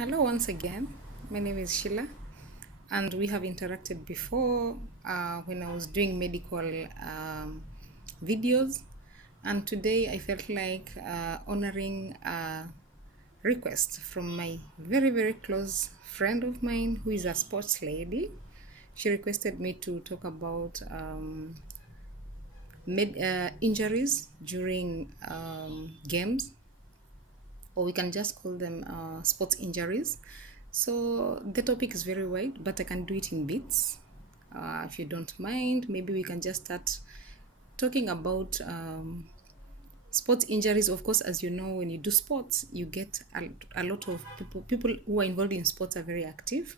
Hello once again. My name is Sheila, and we have interacted before when I was doing medical videos. And today I felt like honoring a request from my very, very close friend of mine who is a sports lady. She requested me to talk about injuries during games, or we can just call them sports injuries. So the topic is very wide, but I can do it in bits. If you don't mind, maybe we can just start talking about sports injuries. Of course, as you know, when you do sports, you get a lot of people who are involved in sports are very active.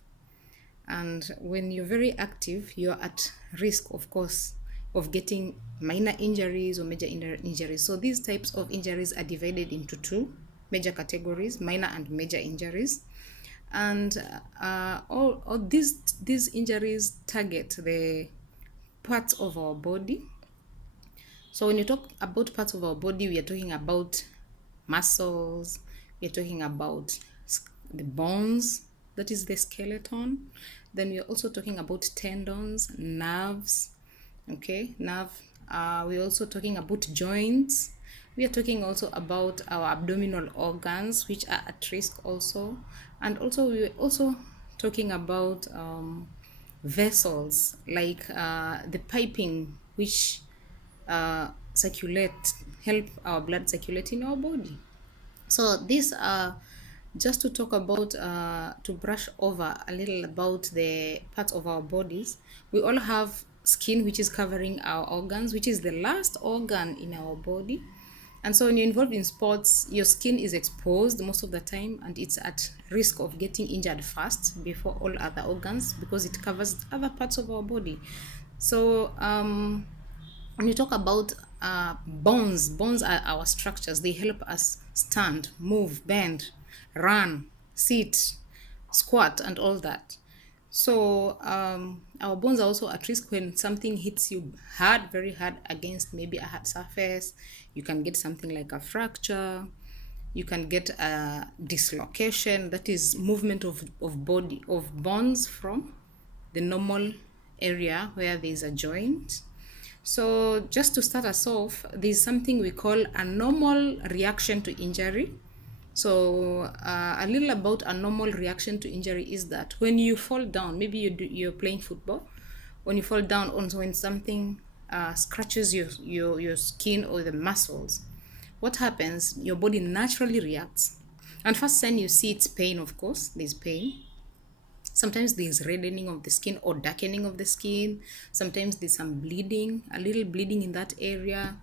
And when you're very active, you're at risk, of course, of getting minor injuries or major injuries. So these types of injuries are divided into two major categories: minor and major injuries. And all these injuries target the parts of our body. So when you talk about parts of our body, we are talking about muscles, we are talking about the bones, that is the skeleton. Then we are also talking about tendons, nerves, okay, nerve. We're also talking about joints. We are talking also about our abdominal organs, which are at risk also. And also we're also talking about vessels, like the piping, which circulate, help our blood circulate in our body. So these are just to talk about, to brush over a little about the parts of our bodies. We all have skin, which is covering our organs, which is the last organ in our body. And so when you're involved in sports, your skin is exposed most of the time, and it's at risk of getting injured first before all other organs, because it covers other parts of our body. So when you talk about bones are our structures. They help us stand, move, bend, run, sit, squat, and all that. So our bones are also at risk when something hits you hard, very hard, against maybe a hard surface. You can get something like a fracture. You can get a dislocation, that is movement of body of bones from the normal area where there is a joint. So just to start us off, there's something we call a normal reaction to injury. So a little about a normal reaction to injury is that when you fall down, maybe you're playing football, when you fall down, also when something scratches your skin or the muscles, what happens? Your body naturally reacts. And first sign you see, it's pain, of course, there's pain. Sometimes there's reddening of the skin or darkening of the skin. Sometimes there's some bleeding, a little bleeding in that area.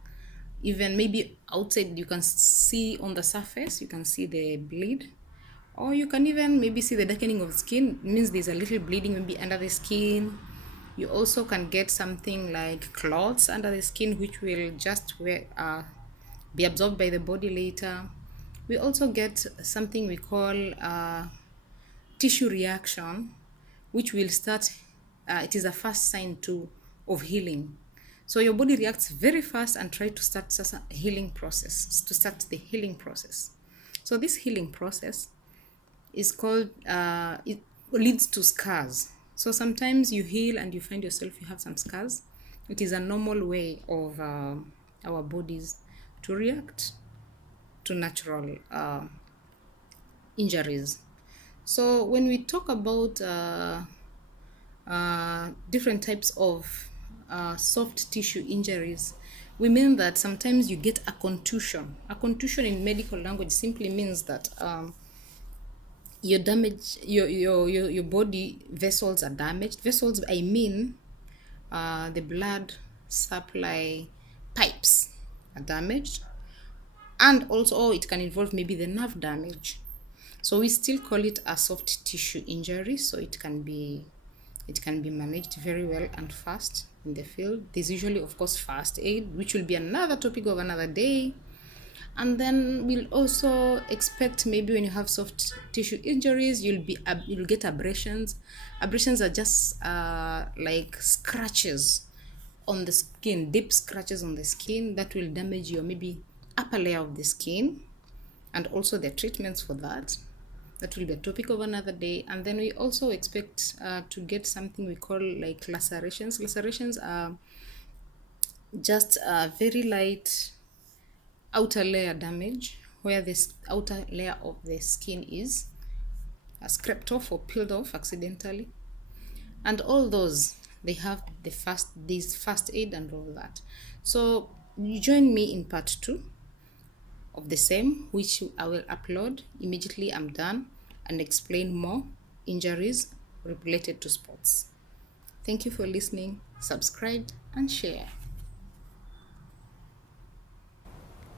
Even maybe outside, you can see on the surface, you can see the bleed. Or you can even maybe see the darkening of the skin. It means there's a little bleeding maybe under the skin. You also can get something like clots under the skin, which will just be absorbed by the body later. We also get something we call tissue reaction, which will start, it is a first sign too of healing. So your body reacts very fast and try to start the healing process. So this healing process is called, it leads to scars. So sometimes you heal and you find yourself, you have some scars. It is a normal way of our bodies to react to natural injuries. So when we talk about different types of soft tissue injuries, we mean that sometimes you get a contusion. A contusion in medical language simply means that your damage, your body vessels are damaged. Vessels, I mean, the blood supply pipes are damaged, and also it can involve maybe the nerve damage. So we still call it a soft tissue injury. So it can be managed very well and fast in the field. There's usually, of course, first aid, which will be another topic of another day. And then we'll also expect, maybe when you have soft tissue injuries, you'll get abrasions. Abrasions are just like scratches on the skin, deep scratches on the skin that will damage your maybe upper layer of the skin, and also the treatments for that. That will be a topic of another day. And then we also expect to get something we call like lacerations. Lacerations are just a very light outer layer damage where this outer layer of the skin is scraped off or peeled off accidentally. And all those, they have these first aid and all that. So you join me in part 2 of the same, which I will upload immediately I'm done, and explain more injuries related to sports. Thank you for listening. Subscribe and share.